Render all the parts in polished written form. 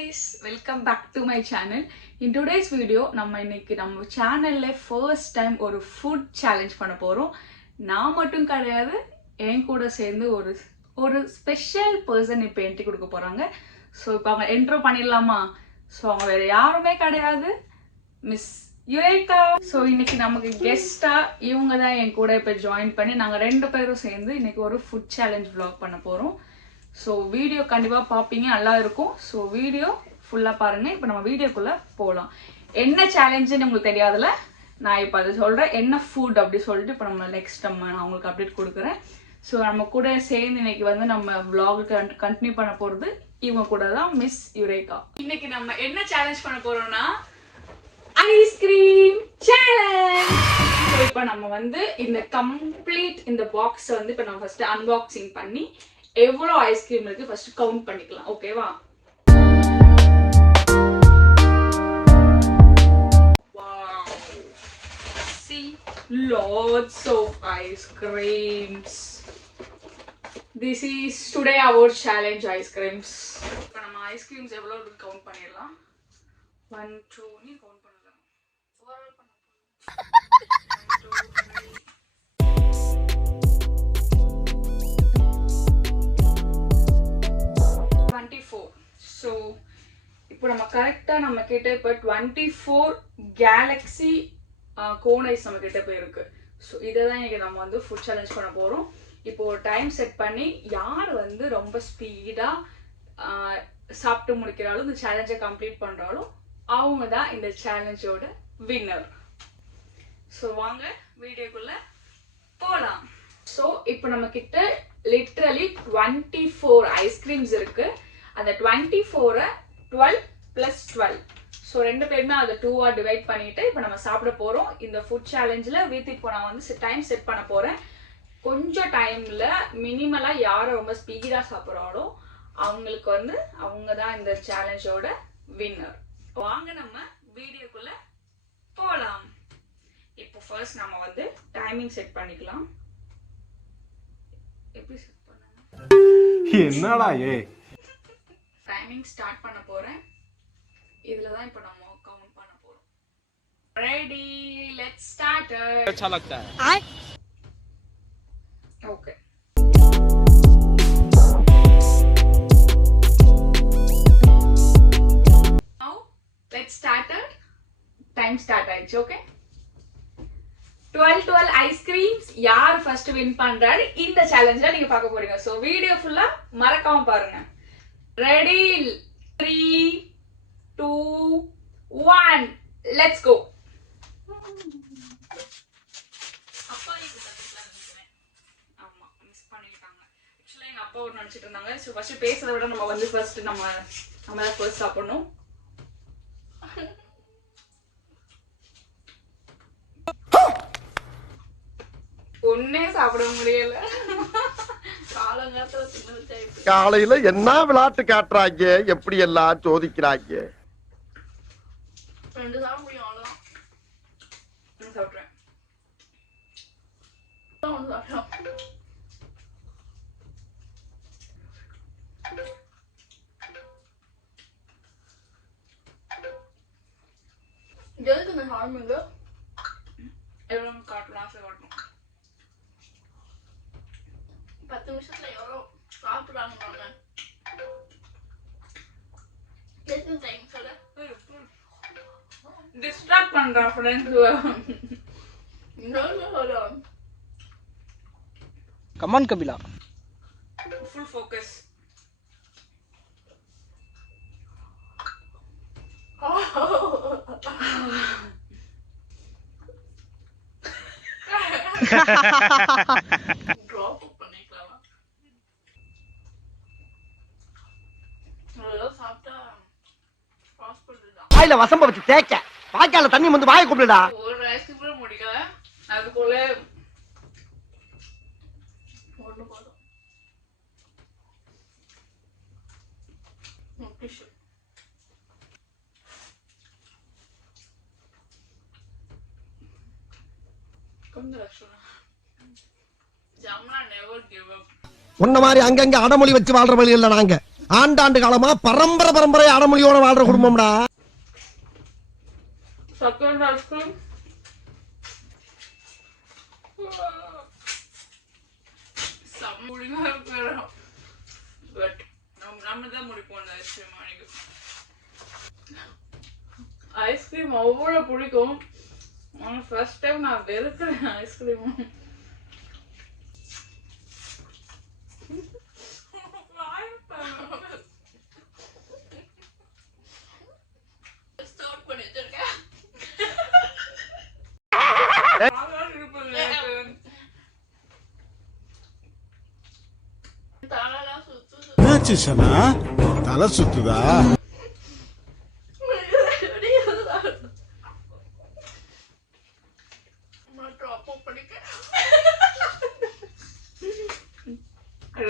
guys, welcome back to my channel. In today's video நம்ம சேனல்ல first time ஒரு food challenge பண்ண போறோம். நான் மட்டும் கிடையாது, என் கூட சேர்ந்து ஒரு ஸ்பெஷல் பர்சன் இப்போ என்ட்ரி கொடுக்க போறாங்க. ஸோ இப்போ அவங்க என்ட்ரோ பண்ணிடலாமா? ஸோ அவங்க வேற யாருமே கிடையாது, மிஸ் யுரேகா. ஸோ இன்னைக்கு நமக்கு கெஸ்டா இவங்க தான் என் கூட இப்போ ஜாயின் பண்ணி நாங்கள் 2 பேரும் சேர்ந்து இன்னைக்கு ஒரு ஃபுட் சேலஞ்ச் vlog பண்ண போறோம். ஸோ வீடியோ கண்டிப்பாக பார்ப்பீங்க, நல்லா இருக்கும். ஸோ வீடியோ ஃபுல்லாக பாருங்கள். இப்போ நம்ம வீடியோக்குள்ளே போகலாம். என்ன சேலஞ்சுன்னு உங்களுக்கு தெரியாதுல்ல, நான் இப்போ அதை சொல்கிறேன். என்ன ஃபுட் அப்படி சொல்லிட்டு இப்போ நான் உங்களுக்கு அப்டேட் கொடுக்குறேன். ஸோ நம்ம கூட சேர்ந்து இன்னைக்கு வந்து நம்ம vlog கண்டினியூ பண்ண போகிறது இவங்க கூட தான், மிஸ் யுரேகா. இன்னைக்கு நம்ம என்ன சேலஞ்ச் பண்ண போகிறோம்னா ஐஸ்கிரீம் சேலஞ்ச். ஸோ இப்போ நம்ம வந்து இந்த கம்ப்ளீட் இந்த பாக்ஸை வந்து இப்போ நம்ம ஃபர்ஸ்ட் அன்பாக்சிங் பண்ணி எவ்வளோ ஐஸ்கிரீம் இருக்கு ஃபர்ஸ்ட் கவுண்ட் பண்ணிக்கலாம், ஓகேவா? Wow. See, lots of ice creams. This is today our challenge ice creams. இப்போ நம்ம ice creams எவ்வளோ இருக்கு கவுண்ட் பண்ணிடலாம். 1 2 நீ கவுண்ட் பண்ணலாம். ஓவரால் பண்ணலாம். 1 2 3 24. ஸோ இப்போ நம்ம கரெக்டாக நம்ம கிட்ட இப்போ 24 கேலக்ஸி கோன் ஐஸ் நம்ம கிட்ட போய் இருக்கு. ஸோ இதை தான் இன்னைக்கு நம்ம வந்து ஃபுட் சேலஞ்ச் பண்ண போகிறோம். இப்போ ஒரு டைம் செட் பண்ணி யார் வந்து ரொம்ப ஸ்பீடாக சாப்பிட்டு முடிக்கிறாலும் இந்த சேலஞ்சை கம்ப்ளீட் பண்ணுறாலும் அவங்க தான் இந்த சேலஞ்சோட வின்னர். ஸோ வாங்க வீடியோக்குள்ள போகலாம். ஸோ இப்போ நம்ம கிட்ட லிட்ரலி 24 ஐஸ்கிரீம்ஸ் இருக்கு. அந்த 24 12 + 12. ஸோ 2 பேருமே அதை 2ஆ டிவைட் பண்ணிட்டு இப்போ நம்ம சாப்பிட போறோம். இந்த ஃபுட் சேலஞ்சில் வீட்டு இப்போ நான் வந்து டைம் செட் பண்ண போறேன். கொஞ்சம் டைம்ல மினிமலா யாரை ரொம்ப ஸ்பீடா சாப்பிட்றாலோ அவங்களுக்கு வந்து அவங்க தான் இந்த சேலஞ்சோட வின்னர். வாங்க நம்ம வீடியோக்குள்ள போகலாம். இப்போ ஃபர்ஸ்ட் நம்ம வந்து டைமிங் செட் பண்ணிக்கலாம். எப்படி செட் பண்ணணும்? என்னடா ஏ டைமிங் ஸ்டார்ட் பண்ண போறேன். இதுல தான் இப்போ நம்ம கவுண்ட் பண்ண போறோம். Ready, let's start. अच्छा लगता है. Okay. Now let's start it. Time start ஆயிடுச்சு. ஓகே, 12 ஐஸ்கிரீம்ஸ் யார் ஃபர்ஸ்ட் வின் பண்றாரு இந்த சேலஞ்சில் நீங்க பார்க்க போறீங்க. ஸோ வீடியோ ஃபுல்லா மறக்காம பாருங்க. Ready, 3 2 1 let's go. அப்பா ஆமா மிஸ் பண்ணிட்டாங்க. ஆக்சுவலா எங்க அப்பா ஒரு நினைச்சிட்டு இருந்தாங்க. ஸோ ஃபர்ஸ்ட் பேசுறதை விட நம்ம வந்து ஃபர்ஸ்ட் நம்ம தான் ஃபர்ஸ்ட் சாப்பிடணும். ஒன்னே சாப்பிட முடியல. காலையில என்ன விளையாட்டு காட்டுறாங்க, எப்படி எல்லாம் சோதிக்கிறாங்க. 2 சாப்பிட முடியும், அவ்வளவுதான். சாப்பிட்றேன். எதுக்கு நான் சாப்பிடுங்க எவ்வளோ காட்டணும், ஆசை காட்டணும். 10 நிமிஷத்துல எவ்வளோ சாப்பிட்றாங்க. டிஸ்ட்ராக்ட் பண்றான் ஃப்ரெண்ட்ஸ். कमान कबिला ஃபுல் ஃபோக்கஸ். ட்ராப் பண்ணிக்கலாம். அதெல்லாம் சாப்பிட்டா ஹாஸ்பிட்டல் தான். வாயில வசம்ப வச்சு தேய்க்க, வாய்க்கால தண்ணி வந்து வாயை கூப்பிடுடா. ஒரு ஐஸ்கிரீம் கூட முடிக்கல, அதுக்குள்ள ஒன்று போதும். கொஞ்சம் கஷ்டம். Zamana never give up. உன்ன மாதிரி அங்கங்க அடமொழி வச்சு வாழ்ற வழி இல்ல நாங்க. ஆண்டாண்டு காலமா பரம்பரை அடமொழியோட வாழ்ற குடும்பம்டா. செகண்ட் ஐஸ்கிரீம் சம்முடிமா இருக்கிறோம். பட் நம்ம தான் முடிப்போம் அந்த ஐஸ்கிரீம். ஐஸ்கிரீம் அவ்வளோ பிடிக்கும். ஆனால் ஃபர்ஸ்ட் டைம் நான் வெறுக்கிறேன் ஐஸ்கிரீம். ஸ்டார்ட் பண்ணி வச்சிருக்கேன். தலை சுத்துதா?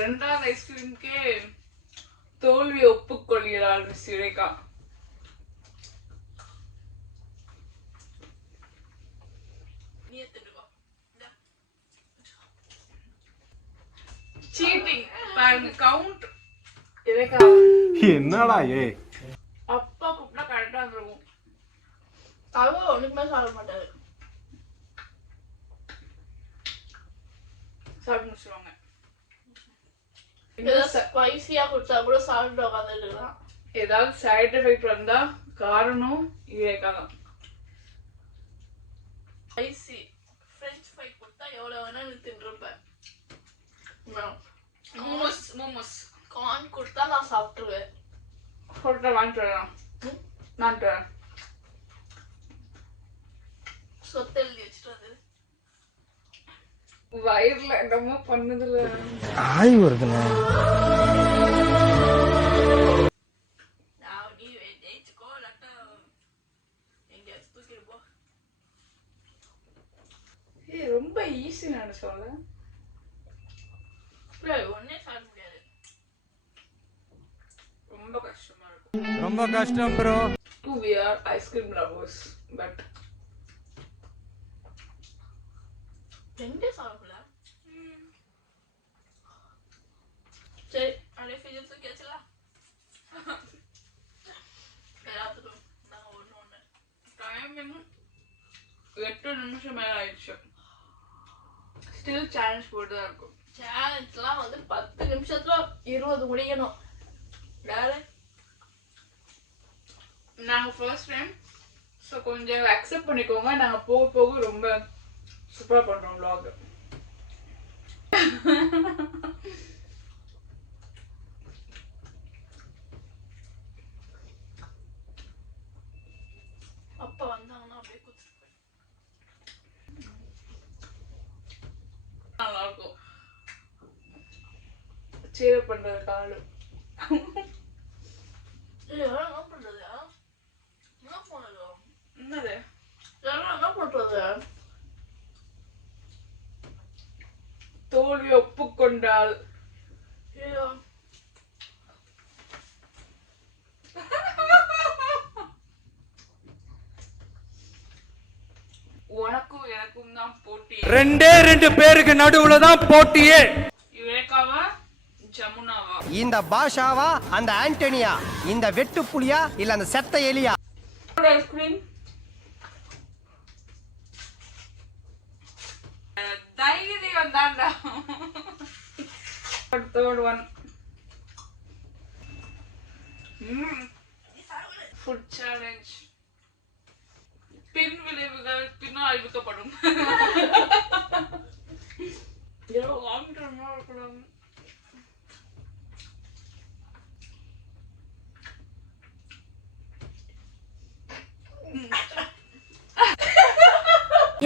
ரெண்டாவது ஐஸ்கிரீம்கே தோல்வி ஒப்புக்கொள்கிறாள் மிஸ் யுரேகா. சீட்டிங் பாருங்க. கவுண்ட் யுரேகா என்னடா ஏ அப்பா கூப்பிட்டா கரெக்டா இருக்கும். அவர் ஒண்ணுமே சாப்பிட மாட்டாரு. சாப்பிட்டு முடிச்சிருவாங்க. ஸ்பைசியா கொடுத்தா கூட சாப்பிட்டு உட்காந்துருக்கலாம். ஏதாவது சைடு எஃபெக்ட் வந்தா காரணம் யுரேகா தான். ஸ்பைசி ஃப்ரெஞ்ச் ஃப்ரை கொடுத்தா எவ்வளவு வேணா நீ தின்றுப்பேன். மோமோஸ் மோமோஸ் கார்ன் கொடுத்தா நான் சாப்பிட்டுருவேன். ஹோட்டல் வாங்கிட்டு வரலாம். வாங்கிட்டு வரேன். சொத்தல் வச்சுட்டு வந்து வயிறுல என்னமோ பண்ணுதுல. ஆய் வருதுண்ணே. நான் நீ ஜெயிச்சுக்கோ இல்லாட்டா எங்க தூக்கிட்டு போ. ரொம்ப ஈஸி நான் சொல்ல. ஒன்னே சாப்பிட முடியாது. ரொம்ப கஷ்டமா இருக்கும். ரொம்ப கஷ்டம் bro. We are ice cream lovers, but ரெண்டே சாப்பிடல. சரி அப்படியே ஃப்ரிட்ஜ் தூக்கி வச்சலாம். எல்லாத்துக்கும் நாங்கள் ஒன்று டைம் இன்னும் 8 நிமிஷம் மேல ஆயிடுச்சு. ஸ்டில் சேலஞ்ச் போட்டு தான் இருக்கும். சேலஞ்ச்லாம் வந்து 10 நிமிஷத்துல 20 முடிக்கணும். வேற நாங்கள் ஃபர்ஸ்ட் டைம் ஸோ கொஞ்சம் அக்செப்ட் பண்ணிக்கோங்க. நாங்கள் போக போக ரொம்ப சூப்பராக பண்ணுறோம் vlog. அப்பா வந்தாங்கன்னா அப்படியே குத்துட்டு நல்லா இருக்கும். சேவ் பண்ணுறதுக்கு ஆளு. என்ன பண்றது? என்ன பண்ணுறது? என்னது என்ன பண்றது? தோல்வி ஒப்புக்கொண்டால் ஐயோ உனக்கும் எனக்கும் தான் போட்டி. ரெண்டு பேருக்கு நடுவுல தான் போட்டியே. யுரேகாவா ஜமுனாவா? இந்த பாஷாவா அந்த ஆண்டனியா, இந்த வெட்டு புலியா இல்ல அந்த செத்த எலியா? ஐஸ்கிரீம் தைரியம் தான்டா. Third one food challenge. பின் விளைவுகள் பின்னால் அறிவிக்கப்படும். வாங்கிட்டு இருக்கணும்.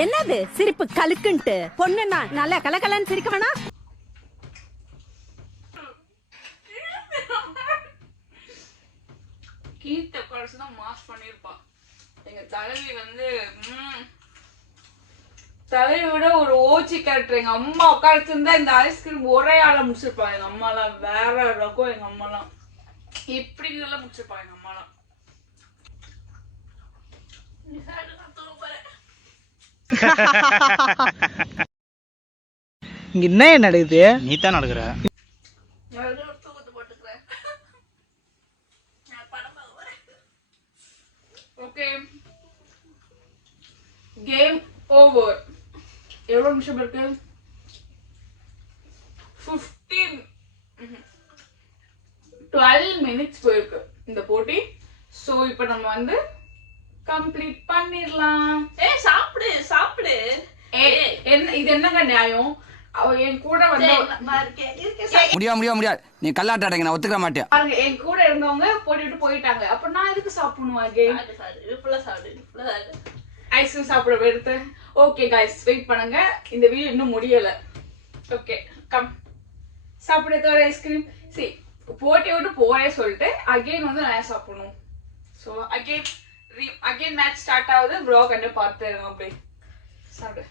என்னது சிரிப்பு கலுக்குன்ட்டு? பொண்ணுன்னா நல்லா கலகலன்னு சிரிக்க வேணாம். கீர்த்தி உட்காரச்சு தான் மாஸ் பண்ணிருப்பா. எங்க தலைவி வந்து தலையை விட ஒரு ஓச்சி கேரக்டர். எங்க அம்மா உட்காரச்சிருந்தா இந்த ஐஸ்கிரீம் ஒரே ஆள முடிச்சிருப்பா. எங்க அம்மாலாம் வேற இருக்கும். எங்க அம்மாலாம் இப்படி எல்லாம் முடிச்சிருப்பா. எங்க அம்மாலாம் இங்க என்ன நடக்குது? நீ தான் நடக்குற. ஓவர். எவ்வளவு நிமிஷம் இருக்கு? 12 minutes போயிருக்கு இந்த போட்டி. சோ இப்போ நம்ம வந்து கம்ப்ளீட் பண்ணிரலாம். சாப்பிடு சாப்பிடு. இது என்னங்க நியாயம்? அவ என் கூட வந்து முடியாது நீ கல்லாட்டாடங்க நான் ஒத்துக்க மாட்டேன். பாருங்க, என் கூட இருந்தவங்க போட்டுட்டு போயிட்டாங்க. அப்ப நான் எதுக்கு சாப்பிடணும்? அகைன் ஐஸ்கிரீம் சாப்பிட எடுத்து. ஓகே கைஸ், வெயிட் பண்ணுங்க, இந்த வீடியோ இன்னும் முடியல. ஓகே கம் சாப்பிட தவிர ஐஸ்கிரீம். சரி, போட்டி விட்டு போறே சொல்லிட்டு அகைன் வந்து நான் சாப்பிடணும். ஸோ அகைன் மேட்ச் ஸ்டார்ட் ஆகுது. ப்ரோ கண்டு பார்த்து அப்படி சாப்பிடு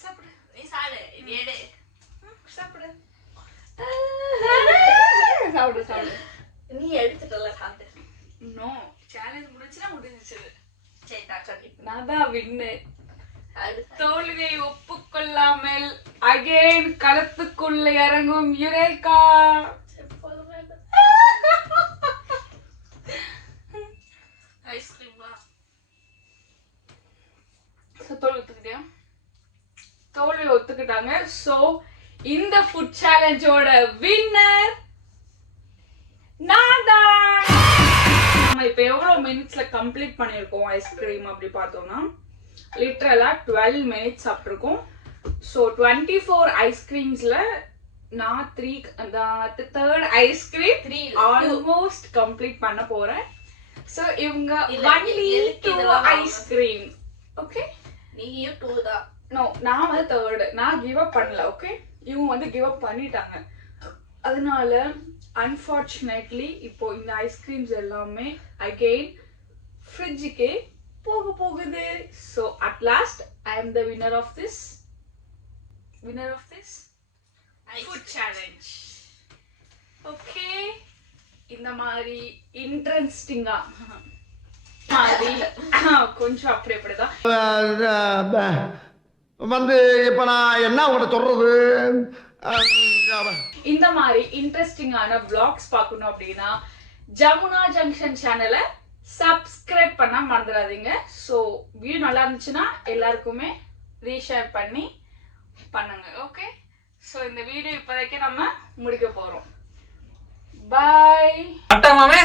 சாப்பிடு. நீ சாப்பிடு, இது எடு. சாப்பிடு சாப்பிடு சாப்பிடு. நீ எடுத்துட்டல சாப்பிடு. நோ, சேலஞ்ச் முடிஞ்சுனா முடிஞ்சிச்சு. சரி நான் சொல்லி நான் தான் வின்னு. தோல்வியை ஒப்புக்கொள்ளாமல் அகைன் களத்துக்குள்ள இறங்கும் யுரேகா. ஐஸ்கிரீமா தோல்வி ஒத்துக்கிட்டியா? தோல்வி ஒத்துக்கிட்டாங்க. சோ இந்த ஃபுட் சேலஞ்சோட வின்னர் நான் தான். நம்ம இப்ப எவ்வளவு மினிட்ஸ்ல கம்ப்ளீட் பண்ணிருக்கோம் ஐஸ்கிரீம் அப்படி பார்த்தோம்னா லிட்டரலா 12 minutes சாப்பிட்டுருக்கோம். ஸோ 24 ஐஸ்கிரீம்ஸ்ல நான் தேர்ட் ஐஸ்கிரீம் ஆல்மோஸ்ட் கம்ப்ளீட் பண்ண போறேன். ஸோ இவங்க ஒன்லி 2 ஐஸ்கிரீம். ஓகே, நீயும் 2 தான். நோ, நான் வந்து தேர்ட். நான் கிவ் அப் பண்ணல. ஓகே, இவங்க வந்து கிவ் அப் பண்ணிட்டாங்க. அதனால அன்பார்ச்சுனேட்லி இப்போ இந்த ஐஸ்கிரீம்ஸ் எல்லாமே அகெயின் ஃப்ரிட்ஜுக்கே போக போகுது. So at last I am the winner of this food challenge. Okay, இந்த மாதிரி இன்ட்ரெஸ்டிங்கா மாதிரி கொஞ்சம் அப்படி அப்படிதான் வந்து இப்ப நான் என்ன உங்கள்ட்ட சொல்றது? இந்த மாதிரி இன்ட்ரெஸ்டிங்கான vlogs பார்க்கணும் அப்படின்னா ஜமுனா ஜங்ஷன் சேனலை சப்ஸ்கிரைப் பண்ண மறந்துடாதீங்க. ஸோ வீடியோ நல்லா இருந்துச்சுன்னா எல்லாருக்குமே ரீஷேர் பண்ணி பண்ணுங்க. ஓகே, ஸோ இந்த வீடியோ இப்போதைக்கு நம்ம முடிக்க போறோம். பாய். மாமே